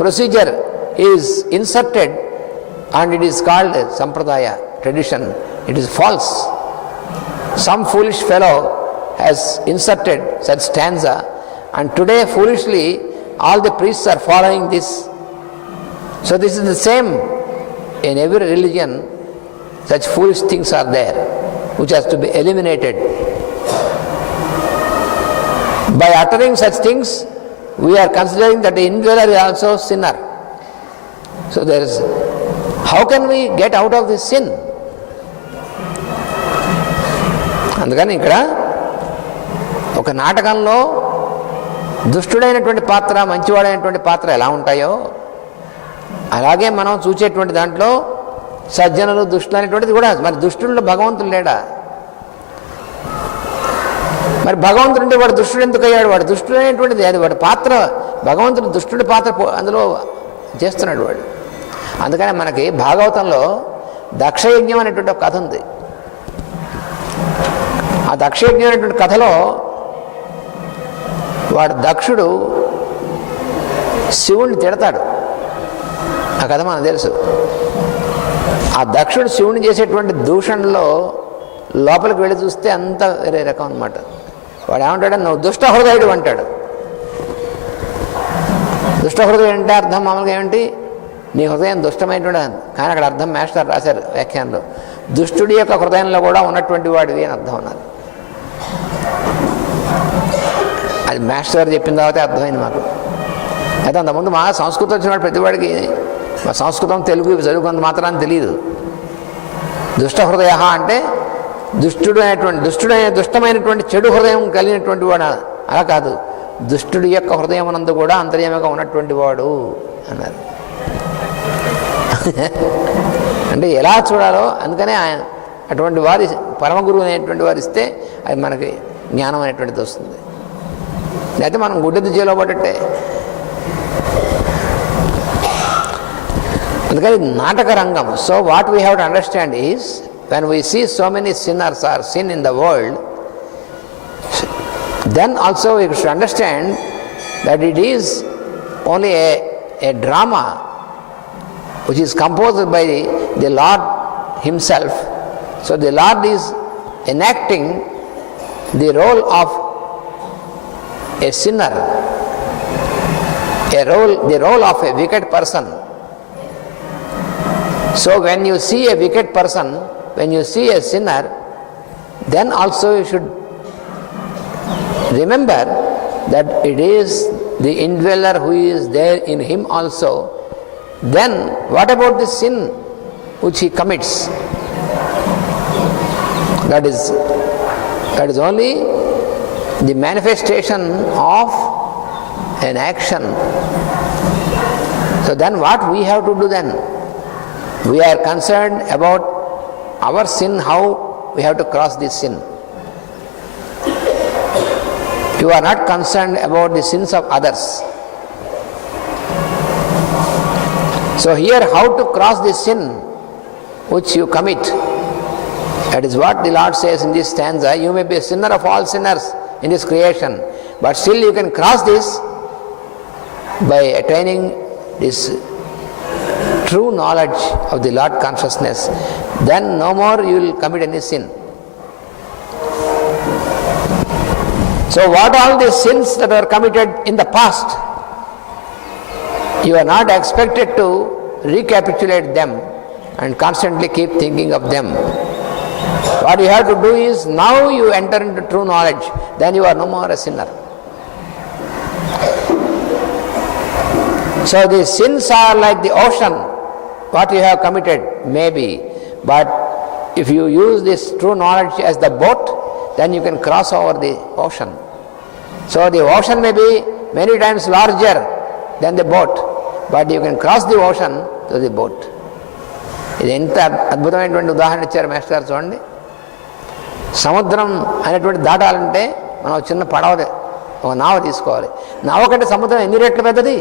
procedure is inserted and it is called sampradaya, tradition. It is false. Some foolish fellow has inserted such stanza, and today foolishly all the priests are following this. So this is the same in every religion. Such foolish things are there which has to be eliminated. By uttering such things, we are considering that the indweller is also sinner. So there is, how can we get out of this sin? అందుకని ఇక్కడ ఒక నాటకంలో దుష్టుడైనటువంటి పాత్ర, మంచివాడైనటువంటి పాత్ర ఎలా ఉంటాయో అలాగే మనం చూసేటువంటి దాంట్లో సజ్జనులు, దుష్టులు అనేటువంటిది కూడా. మరి దుష్టుల్లో భగవంతుడు లేడా? మరి భగవంతుడు అంటే వాడు దుష్టుడు ఎందుకు అయ్యాడు? వాడు దుష్టుడు అనేటువంటిది అది వాడి పాత్ర. భగవంతుడు దుష్టుడి పాత్ర అందులో చేస్తున్నాడు వాడు. అందుకని మనకి భాగవతంలో దక్షయజ్ఞం అనేటువంటి ఒక కథ ఉంది. ఆ దక్షయజ్ఞం అనేటువంటి కథలో వాడు దక్షుడు శివుణ్ణి తిడతాడు. ఆ కథ మనకు తెలుసు. ఆ దక్షుడు శివుని చేసేటువంటి దూషణలో లోపలికి వెళ్ళి చూస్తే అంతా వేరే రకం అనమాట. వాడు ఏమంటాడు? నువ్వు దుష్ట హృదయుడు అంటాడు. దుష్ట హృదయం అంటే అర్థం మామూలుగా ఏమిటి? నీ హృదయం దుష్టమైనటువంటి. కానీ అక్కడ అర్థం మాస్టర్ రాశారు వ్యాఖ్యానంలో, దుష్టుడి యొక్క హృదయంలో కూడా ఉన్నటువంటి వాడివి అని అర్థం ఉన్నది. అది మాస్టర్ గారు చెప్పిన తర్వాతే అర్థమైంది మాకు. అయితే అంతకుముందు మా సంస్కృతం వచ్చిన ప్రతివాడికి మా సంస్కృతం, తెలుగు చదువుకున్నంత మాత్రాన్ని తెలియదు. దుష్ట హృదయ అంటే దుష్టమైనటువంటి చెడు హృదయం కలిగినటువంటి వాడు. అలా కాదు, దుష్టుడి యొక్క హృదయం నందు కూడా అంతర్యామిగా ఉన్నటువంటి వాడు అన్నారు. అంటే ఎలా చూడాలో. అందుకనే ఆయన అటువంటి వారి పరమ గురువు అనేటువంటి వారు ఇస్తే అది మనకి జ్ఞానం అనేటువంటిది వస్తుంది. లేకపోతే మనం గుడ్డెద్దు చేలో పడ్డట్టే. అందుకని నాటక రంగం. So what we have to understand is, when we see so many sinners or sin in the world, then also we should understand that it is only a drama which is composed by the Lord himself. So the Lord is enacting the role of a sinner, the role of a wicked person. So when you see a wicked person, when you see a sinner, then also you should remember that it is the indweller who is there in him also. Then what about the sin which he commits? That is only the manifestation of an action. So then what we have to do then? We are concerned about our sin, how we have to cross this sin. You are not concerned about the sins of others. So here, how to cross this sin which you commit? That is what the Lord says in this stanza. You may be a sinner of all sinners in this creation, but still you can cross this by attaining this true knowledge of the Lord consciousness. Then no more you will commit any sin. So what all the sins that were committed in the past, you are not expected to recapitulate them and constantly keep thinking of them. What you have to do is, now you enter into true knowledge, then you are no more a sinner. So the sins are like the ocean. What you have committed, maybe, but if you use this true knowledge as the boat, then you can cross over the ocean. So the ocean may be many times larger than the boat, but you can cross the ocean to the boat. ఇది ఎంత అద్భుతమైనటువంటి ఉదాహరణ ఇచ్చారు master గారు. చూడండి, సముద్రం అనేటువంటి దాటాలంటే మనం చిన్న పడవ, ఒక నావ తీసుకోవాలి. నావ కంటే సముద్రం ఎన్ని రెట్లు పెద్దది?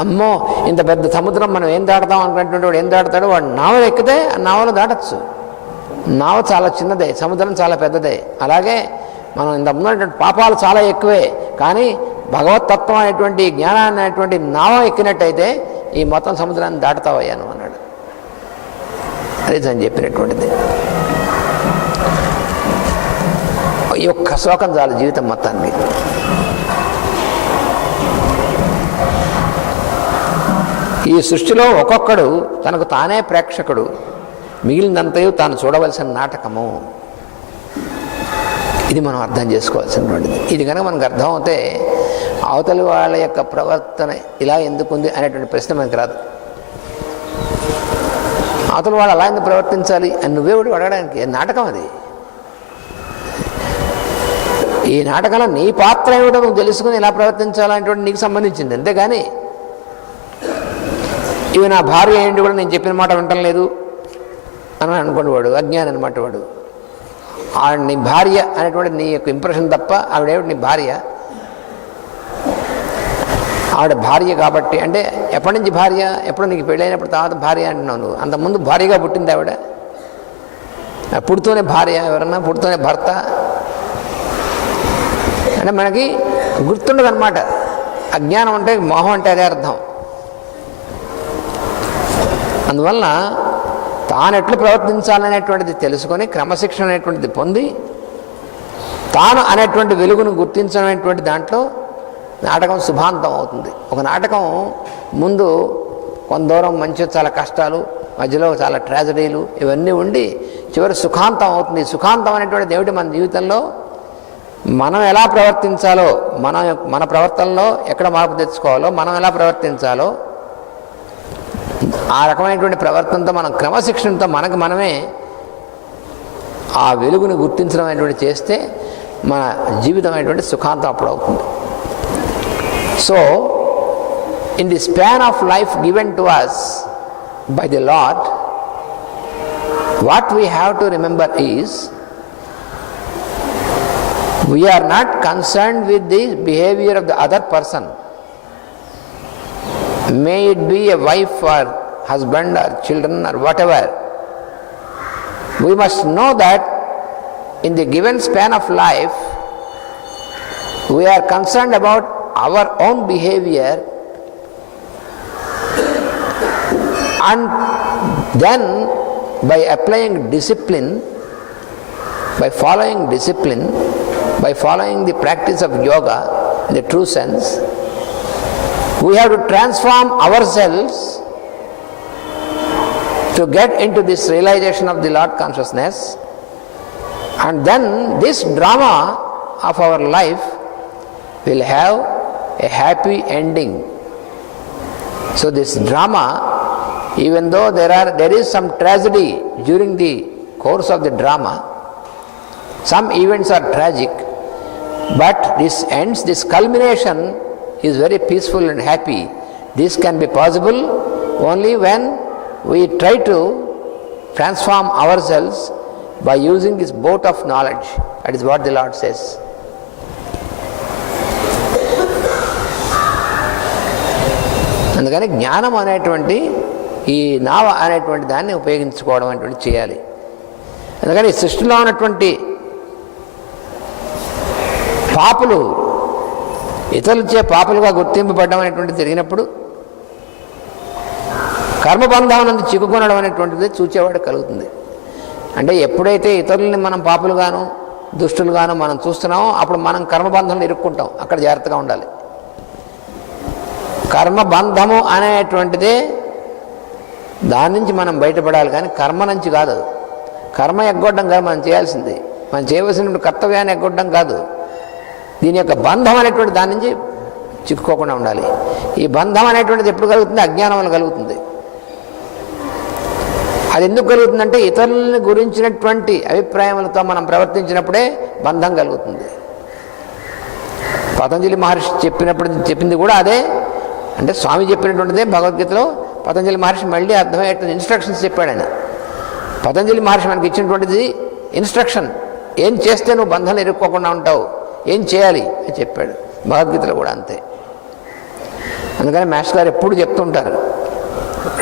అమ్మో, ఇంత పెద్ద సముద్రం మనం ఏం దాటుతాం అనుకున్నటువంటి వాడు ఏం దాటుతాడు? వాడు నావలు ఎక్కితే ఆ నావలో దాటచ్చు. నావ చాలా చిన్నదే, సముద్రం చాలా పెద్దదే. అలాగే మనం ఇంత ఉన్నటువంటి పాపాలు చాలా ఎక్కువే, కానీ భగవతత్వం అనేటువంటి జ్ఞానాన్ని అనేటువంటి నావం ఎక్కినట్టయితే ఈ మొత్తం సముద్రాన్ని దాటుతావయ్యాను అన్నాడు. అదే తను చెప్పినటువంటిది. ఈ ఒక్క శ్లోకం చాలు జీవితం మొత్తానికి. ఈ సృష్టిలో ఒక్కొక్కడు తనకు తానే ప్రేక్షకుడు, మిగిలినంతయు తాను చూడవలసిన నాటకము. ఇది మనం అర్థం చేసుకోవాల్సినటువంటిది. ఇది కనుక మనకు అర్థమవుతే అవతలి వాళ్ళ యొక్క ప్రవర్తన ఇలా ఎందుకుంది అనేటువంటి ప్రశ్న మనకు రాదు. అవతల వాళ్ళు అలా ఎందుకు ప్రవర్తించాలి అని నువ్వే ఒకటి అడగడానికి నాటకం అది. ఈ నాటకంలో నీ పాత్ర ఏమిటో నువ్వు తెలుసుకుని ఇలా ప్రవర్తించాలనేటువంటి నీకు సంబంధించింది. అంతేగాని ఇవి నా భార్య ఏంటి కూడా నేను చెప్పిన మాట వింటం లేదు అని అనుకోండి, వాడు అజ్ఞాని అనమాట. వాడు ఆవిడ నీ భార్య అనేటువంటి నీ యొక్క ఇంప్రెషన్ తప్ప ఆవిడేమిటి నీ భార్య. ఆవిడ భార్య కాబట్టి అంటే ఎప్పటి నుంచి భార్య? ఎప్పుడు నీకు పెళ్ళైనప్పుడు తర్వాత భార్య అంటున్నావు నువ్వు. అంతకుముందు భార్యగా పుట్టింది ఆవిడ. పుడుతూనే భార్య, ఎవరన్నా పుడుతూనే భర్త అంటే మనకి గుర్తుండదు అనమాట. అజ్ఞానం అంటే మోహం అంటే అదే అర్థం. అందువలన తాను ఎట్లు ప్రవర్తించాలనేటువంటిది తెలుసుకొని క్రమశిక్షణ అనేటువంటిది పొంది తాను అనేటువంటి వెలుగును గుర్తించనేటువంటి దాంట్లో నాటకం శుభాంతం అవుతుంది. ఒక నాటకం ముందు కొంత దూరం మంచి చాలా కష్టాలు, మధ్యలో చాలా ట్రాజడీలు ఇవన్నీ ఉండి చివరి సుఖాంతం అవుతుంది. సుఖాంతం అనేటువంటిది ఏమిటి? మన జీవితంలో మనం ఎలా ప్రవర్తించాలో, మన ప్రవర్తనలో ఎక్కడ మార్పు తెచ్చుకోవాలో, మనం ఎలా ప్రవర్తించాలో ఆ రకమైనటువంటి ప్రవర్తనతో మనం క్రమశిక్షణతో మనకు మనమే ఆ వెలుగుని గుర్తించడం అనేటువంటి చేస్తే మన జీవితం అనేటువంటి సుఖాంతం అప్పుడు అవుతుంది. So in the span of life given to us by the Lord, what we have to remember is we are not concerned with the behavior of the other person. May it be a wife or husband or children or whatever. We must know that in the given span of life, we are concerned about our own behavior, and then by applying discipline, by following discipline, by following the practice of yoga in the true sense, we have to transform ourselves to get into this realization of the Lord consciousness, and then this drama of our life will have a happy ending. So this drama, even though there is some tragedy during the course of the drama, some events are tragic, but this ends, this culmination is very peaceful and happy. This can be possible only when we try to transform ourselves by using this boat of knowledge. That is what the Lord says. అందుకని జ్ఞానం అనేటువంటి ఈ నావ అనేటువంటి దాన్ని ఉపయోగించుకోవడం అనేటువంటి చేయాలి. అందుకని ఈ సృష్టిలో ఉన్నటువంటి పాపులు ఇతరులచే పాపులుగా గుర్తింపబడడం అనేటువంటిది జరిగినప్పుడు కర్మబంధం నుండి చిక్కుకొనడం అనేటువంటిది చూచేవాడు కలుగుతుంది. అంటే ఎప్పుడైతే ఇతరులని మనం పాపులుగాను దుష్టులుగాను మనం చూస్తున్నామో అప్పుడు మనం కర్మబంధంలో ఇరుక్కుంటాం. అక్కడ జాగ్రత్తగా ఉండాలి. కర్మబంధము అనేటువంటిదే దాని నుంచి మనం బయటపడాలి, కానీ కర్మ నుంచి కాదు. కర్మ ఎగ్గొట్టడం కాదు మనం చేయాల్సింది. మనం చేయవలసినటువంటి కర్తవ్యాన్ని ఎగ్గొట్టడం కాదు. దీని యొక్క బంధం అనేటువంటి దాని నుంచి చిక్కుకోకుండా ఉండాలి. ఈ బంధం అనేటువంటిది ఎప్పుడు కలుగుతుంది? అజ్ఞానం వల్ల కలుగుతుంది. అది ఎందుకు కలుగుతుందంటే ఇతరులని గురించినటువంటి అభిప్రాయములతో మనం ప్రవర్తించినప్పుడే బంధం కలుగుతుంది. పతంజలి మహర్షి చెప్పింది కూడా అదే. అంటే స్వామి చెప్పినటువంటిదే భగవద్గీతలో పతంజలి మహర్షి మళ్ళీ అర్థమయ్యేటువంటి ఇన్స్ట్రక్షన్స్ చెప్పాడు ఆయన. పతంజలి మహర్షి మనకి ఇచ్చినటువంటిది ఇన్స్ట్రక్షన్. ఏం చేస్తే నువ్వు బంధాలు ఇరుక్కోకుండా ఉంటావు, ఏం చేయాలి అని చెప్పాడు. భగవద్గీతలో కూడా అంతే. అందుకని మాస్టర్ గారు ఎప్పుడు చెప్తుంటారు,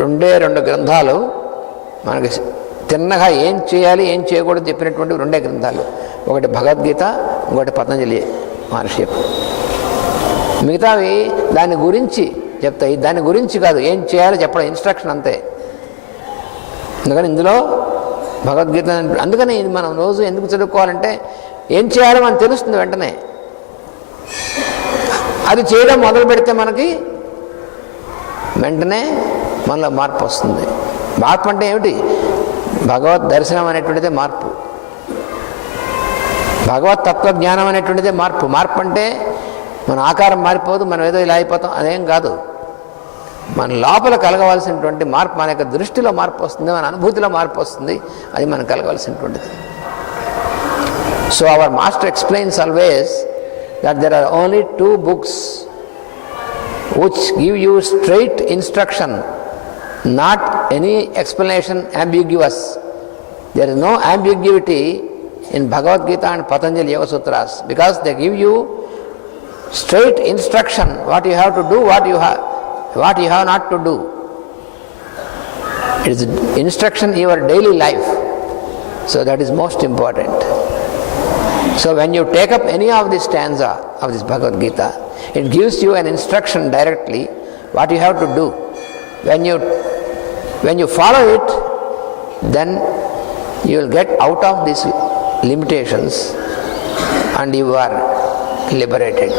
2 గ్రంథాలు మనకి తిన్నగా ఏం చేయాలి ఏం చేయకూడదు చెప్పినటువంటి 2 గ్రంథాలు. ఒకటి భగవద్గీత, ఇంకోటి పతంజలి మహర్షి. మిగతావి దాని గురించి చెప్తాయి, దాని గురించి కాదు, ఏం చేయాలో చెప్పడం, ఇన్స్ట్రక్షన్ అంతే. అందుకని ఇందులో భగవద్గీత, అందుకని ఇది మనం రోజు ఎందుకు చదువుకోవాలంటే ఏం చేయాలో మనకు తెలుస్తుంది వెంటనే. అది చేయడం మొదలు పెడితే మనకి వెంటనే మనలో మార్పు వస్తుంది. మార్పు అంటే ఏమిటి? భగవద్ దర్శనం అనేటువంటిదే మార్పు, భగవత్ తత్వజ్ఞానం అనేటువంటిదే మార్పు. మార్పు అంటే మన ఆకారం మారిపోదు, మనం ఏదో ఇలా అయిపోతాం, అదేం కాదు. మన లోపల కలగవలసినటువంటి మార్పు, మన యొక్క దృష్టిలో మార్పు వస్తుంది, మన అనుభూతిలో మార్పు వస్తుంది, అది మనకు కలగవలసినటువంటిది. So our master explains always that there are only 2 books which give you straight instruction, not any explanation ambiguous. There is no ambiguity in Bhagavad Gita and Patanjali Yoga Sutras, because they give you straight instruction, what you have to do, what you have not to do. It is instruction in your daily life, so that is most important. So when you take up any of this stanza of this Bhagavad Gita, it gives you an instruction directly what you have to do. When you follow it, then you will get out of these limitations and you are liberated.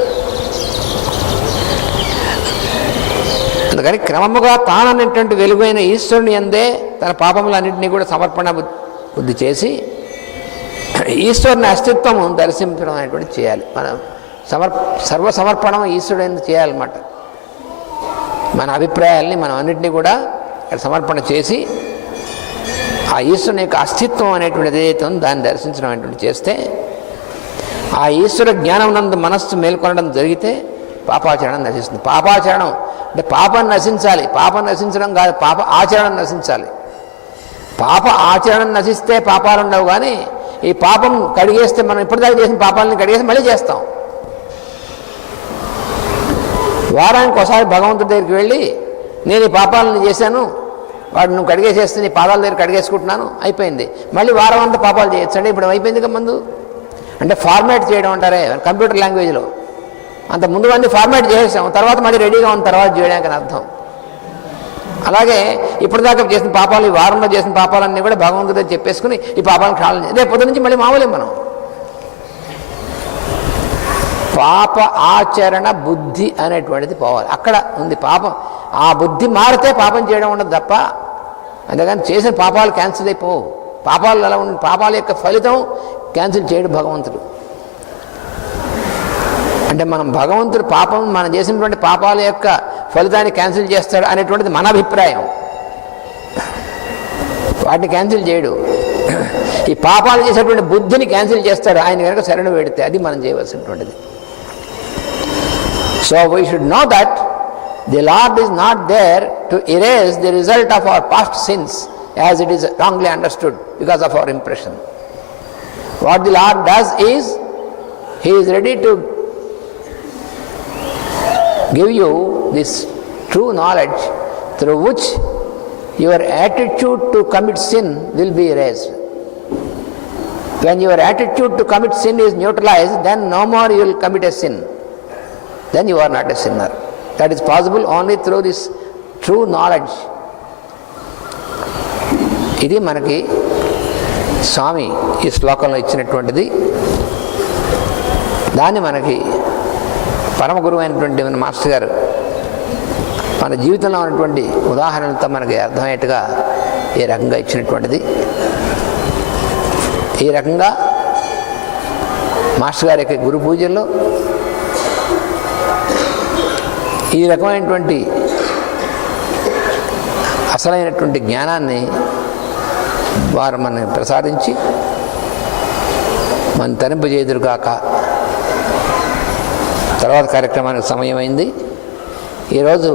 అందుకని క్రమముగా తాననేటువంటి వెలుగైన ఈశ్వరుని యందే తన పాపములన్నింటినీ కూడా సమర్పణ బుద్ధి చేసి ఈశ్వరుని అస్తిత్వము దర్శించడం అనేటువంటి చేయాలి. మనం సర్వసమర్పణం ఈశ్వరుడు చేయాలన్నమాట. మన అభిప్రాయాల్ని మనం అన్నింటినీ కూడా సమర్పణ చేసి ఆ ఈశ్వరుని యొక్క అస్తిత్వం అనేటువంటిది ఏదైతే ఉందో దాన్ని దర్శించడం అనేటువంటి చేస్తే, ఆ ఈశ్వర జ్ఞానం నందు మనస్సు మేల్కొనడం జరిగితే పాపాచరణం నశిస్తుంది. పాపాచరణం అంటే పాపం నశించాలి, పాపం నశించడం కాదు, పాప ఆచరణం నశించాలి. పాప ఆచరణం నశిస్తే పాపాలు ఉండవు. కానీ ఈ పాపం కడిగేస్తే, మనం ఇప్పటిదాకా చేసిన పాపాలని కడిగేసి మళ్ళీ చేస్తాం. వారానికి ఒకసారి భగవంతుడి దగ్గరికి వెళ్ళి నేను ఈ పాపాలను చేశాను, వాడు నువ్వు కడిగేసేస్తే నీ పాదాల దగ్గర కడిగేసుకుంటున్నాను, అయిపోయింది. మళ్ళీ వారం అంతా పాపాలు చేయొచ్చు అంటే ఇప్పుడు అయిపోయింది కదా ముందు. అంటే ఫార్మాట్ చేయడం అంటారే కంప్యూటర్ లాంగ్వేజ్లో, అంత ముందు అన్నీ ఫార్మాట్ చేసేసాం, తర్వాత మళ్ళీ రెడీగా ఉన్న తర్వాత చేయడానికి అర్థం. అలాగే ఇప్పటిదాకా చేసిన పాపాలు, ఈ వారంలో చేసిన పాపాలన్నీ కూడా భగవంతుడు చెప్పేసుకుని ఈ పాపాలను క్షాళన, రేపు పొద్దు నుంచి మళ్ళీ మామూలే. మనం పాప ఆచరణ బుద్ధి అనేటువంటిది పోవాలి, అక్కడ ఉంది పాపం. ఆ బుద్ధి మారితే పాపం చేయడం ఉండదు తప్ప, అంతేగాని చేసిన పాపాలు క్యాన్సిల్ అయిపోవు. పాపాలు అలా ఉండి పాపాల యొక్క ఫలితం క్యాన్సిల్ చేయడు భగవంతుడు. అంటే మనం భగవంతుడు పాపం, మనం చేసినటువంటి పాపాల యొక్క ఫలితాన్ని క్యాన్సిల్ చేస్తాడు అనేటువంటిది మన అభిప్రాయం, వాటిని క్యాన్సిల్ చేయడు. ఈ పాపాలు చేసేటువంటి బుద్ధిని క్యాన్సిల్ చేస్తాడు ఆయన కనుక శరణు పెడితే, అది మనం చేయవలసినటువంటిది. So we should know that the lord is not there to erase the result of our past sins as it is wrongly understood because of our impression. What the lord does is he is ready to give you this true knowledge through which your attitude to commit sin will be erased. When your attitude to commit sin is neutralized, then no more you will commit a sin. Then you are not a sinner. That is possible only through this true knowledge. ఇది మనకి స్వామి ఈ శ్లోకంలో ఇచ్చినటువంటిది. దాన్ని మనకి పరమ గురువు అయినటువంటి మన మాస్టర్ గారు మన జీవితంలో ఉన్నటువంటి ఉదాహరణలతో మనకి అర్థమయ్యేట్టుగా ఈ రకంగా ఇచ్చినటువంటిది. ఈ రకంగా మాస్టర్ గారి యొక్క గురు పూజల్లో ఈ రకమైనటువంటి అసలైనటువంటి జ్ఞానాన్ని వారు మనని ప్రసాదించి మన తరింపజేదురుగాక. తర్వాత కార్యక్రమానికి సమయమైంది. ఈరోజు